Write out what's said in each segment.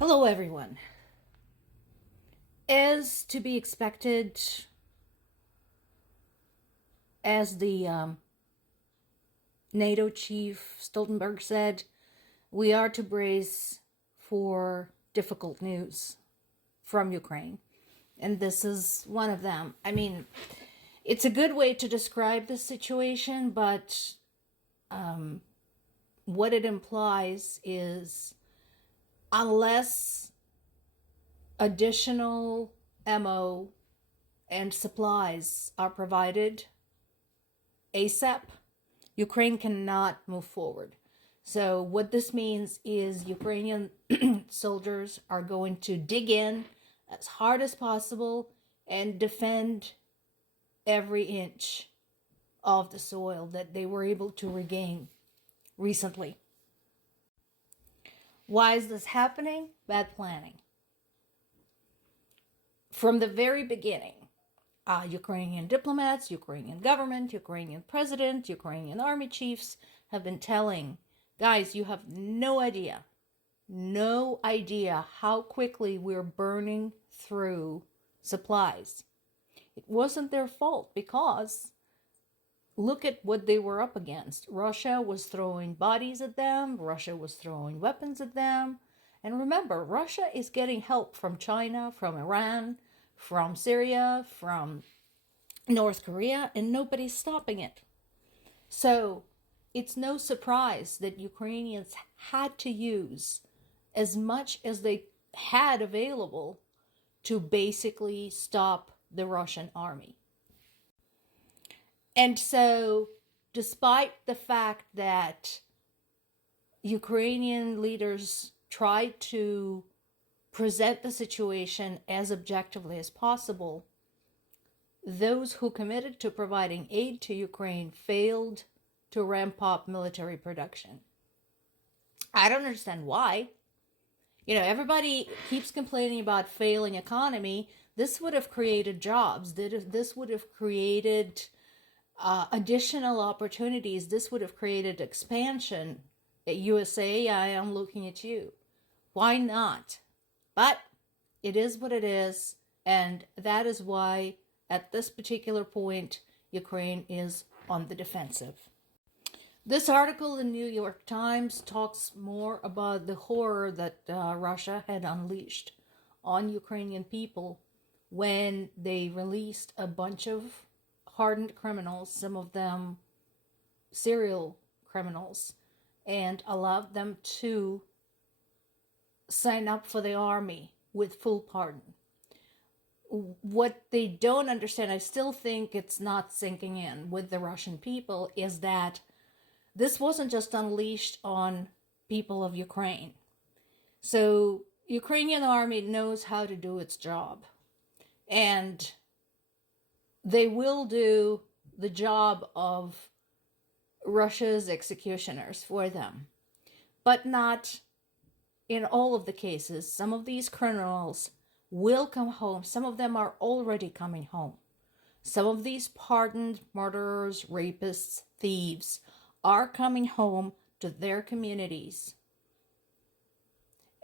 Hello, everyone. As to be expected, as the NATO chief Stoltenberg said, we are to brace for difficult news from Ukraine. And this is one of them. I mean, it's a good way to describe the situation, but what it implies is unless additional ammo and supplies are provided ASAP, Ukraine cannot move forward. So what this means is Ukrainian soldiers are going to dig in as hard as possible and defend every inch of the soil that they were able to regain recently. Why is this happening? Bad planning. From the very beginning, Ukrainian diplomats, Ukrainian government, Ukrainian president, Ukrainian army chiefs have been telling, guys, you have no idea how quickly we're burning through supplies. It wasn't their fault because look at what they were up against. Russia was throwing bodies at them. Russia was throwing weapons at them. And remember, Russia is getting help from China, from Iran, from Syria, from North Korea, and nobody's stopping it. So it's no surprise that Ukrainians had to use as much as they had available to basically stop the Russian army. And so, despite the fact that Ukrainian leaders tried to present the situation as objectively as possible, those who committed to providing aid to Ukraine failed to ramp up military production. I don't understand why. Everybody keeps complaining about failing economy. This would have created jobs. This would have created additional opportunities. This would have created expansion. At USA, I am looking at you. Why not? But it is what it is, and that is why at this particular point, Ukraine is on the defensive. This article in New York Times talks more about the horror that Russia had unleashed on Ukrainian people when they released a bunch of hardened criminals, some of them serial criminals, and allowed them to sign up for the army with full pardon. What they don't understand, I still think it's not sinking in with the Russian people, is that this wasn't just unleashed on people of Ukraine. So Ukrainian army knows how to do its job. And they will do the job of Russia's executioners for them. But not in all of the cases. Some of these criminals will come home. Some of them are already coming home. Some of these pardoned murderers, rapists, thieves are coming home to their communities.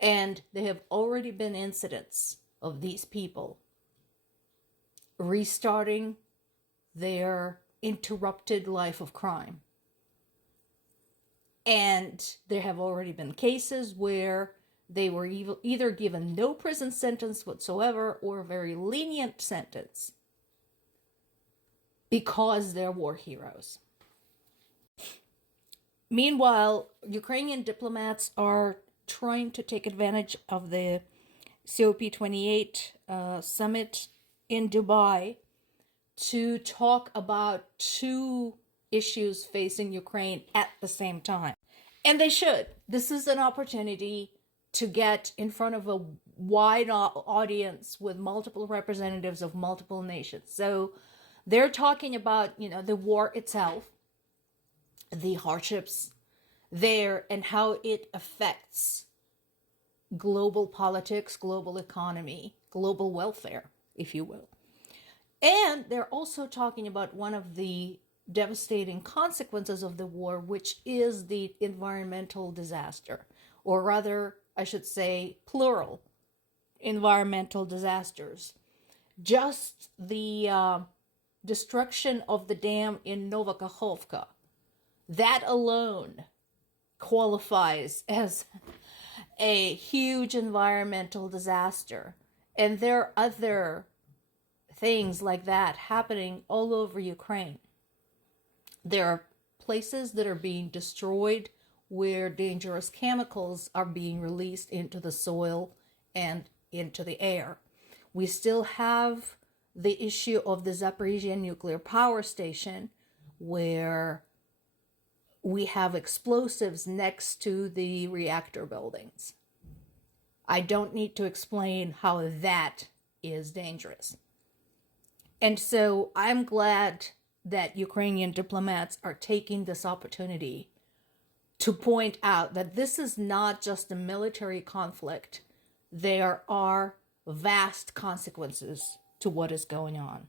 And there have already been incidents of these people restarting their interrupted life of crime. And there have already been cases where they were either given no prison sentence whatsoever or a very lenient sentence because they're war heroes. Meanwhile, Ukrainian diplomats are trying to take advantage of the COP28 summit in Dubai to talk about two issues facing Ukraine at the same time. And they should. This is an opportunity to get in front of a wide audience with multiple representatives of multiple nations. So they're talking about, the war itself, the hardships there, and how it affects global politics, global economy, global welfare, if you will. And they're also talking about one of the devastating consequences of the war, which is the environmental disaster, or rather I should say plural, environmental disasters. Just the destruction of the dam in Novakhovka, that alone qualifies as a huge environmental disaster. And there are other things like that happening all over Ukraine. There are places that are being destroyed where dangerous chemicals are being released into the soil and into the air. We still have the issue of the Zaporizhia nuclear power station, where we have explosives next to the reactor buildings. I don't need to explain how that is dangerous. And so I'm glad that Ukrainian diplomats are taking this opportunity to point out that this is not just a military conflict. There are vast consequences to what is going on.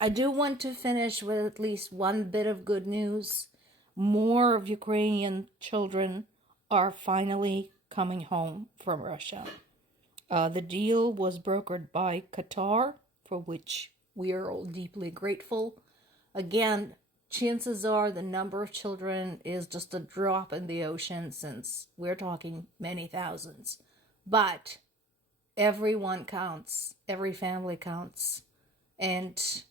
I do want to finish with at least one bit of good news. More of Ukrainian children are finally coming home from Russia. The deal was brokered by Qatar, for which we are all deeply grateful. Again, chances are the number of children is just a drop in the ocean, since we're talking many thousands. But everyone counts, every family counts, and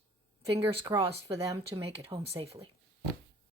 fingers crossed for them to make it home safely.